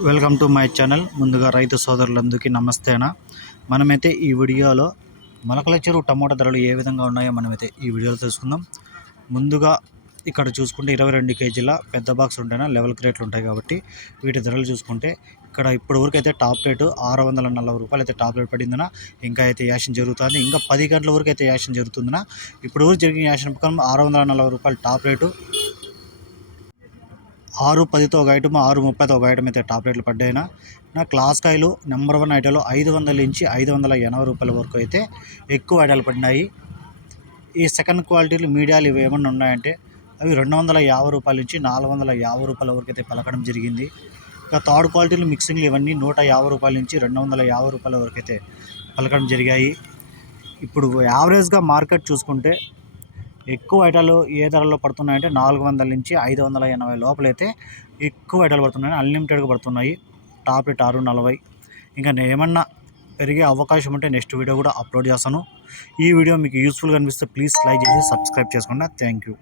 Welcome to my channel. ముందుగా రైతు సోదరులందరికీ నమస్తేనా మనమైతే ఈ వీడియోలో మొలకల చెరువు టమోటా ధరలు ఏ విధంగా ఉన్నాయో మనమైతే ఈ వీడియోలో తెలుసుకుందాం. ముందుగా ఇక్కడ చూసుకుంటే ఇరవై రెండు కేజీల పెద్ద బాక్స్ ఉంటేనే లెవెల్ క్రేట్లు ఉంటాయి కాబట్టి వీటి ధరలు చూసుకుంటే ఇక్కడ ఇప్పుడు వరకు అయితే టాప్ రేటు ఆరు వందల నలభై రూపాయలు అయితే టాప్ రేట్ పడిందినా ఇంకా అయితే యాషన్ జరుగుతుంది. ఇంకా పది గంటల వరకు అయితే యాషన్ జరుగుతుందినా ఇప్పుడు వరకు జరిగిన యాషన్ ప్రకారం ఆరు వందల నలభై రూపాయలు టాప్ రేటు. ఆరు పదితో ఒక ఐటమ్ ఆరు ముప్పైతో ఒక ఐటమ్ అయితే టాప్ రేట్లు పడ్డాయినా. నా క్లాస్ కాయలు నెంబర్ వన్ ఐటాలు ఐదు వందల నుంచి ఐదు వందల ఎనభై రూపాయల వరకు అయితే ఎక్కువ ఐటాలు పడినాయి. ఈ సెకండ్ క్వాలిటీలు మీడియాలు ఇవి ఏమన్నా ఉన్నాయంటే అవి రెండు వందల యాభై రూపాయల నుంచి నాలుగు వందల యాభై రూపాయల వరకు అయితే పలకడం జరిగింది. ఇక థర్డ్ క్వాలిటీలు మిక్సింగ్లు ఇవన్నీ నూట యాభై రూపాయల నుంచి రెండు వందల యాభై రూపాయల వరకు అయితే పలకడం జరిగాయి. ఇప్పుడు యావరేజ్గా మార్కెట్ చూసుకుంటే ఎక్కువ ఐటాలు ఏ ధరలో పడుతున్నాయంటే నాలుగు వందల నుంచి ఐదు వందల ఎనభై లోపలైతే ఎక్కువ ఐటాలు పడుతున్నాయి అన్లిమిటెడ్గా పడుతున్నాయి. టాప్ రేట్ ఆరు నలభై. ఇంకా నేను ఏమన్నా పెరిగే అవకాశం ఉంటే నెక్స్ట్ వీడియో కూడా అప్లోడ్ చేస్తాను. ఈ వీడియో మీకు యూస్ఫుల్గా అనిపిస్తే ప్లీజ్ లైక్ చేసి సబ్స్క్రైబ్ చేసుకోండి. Thank you.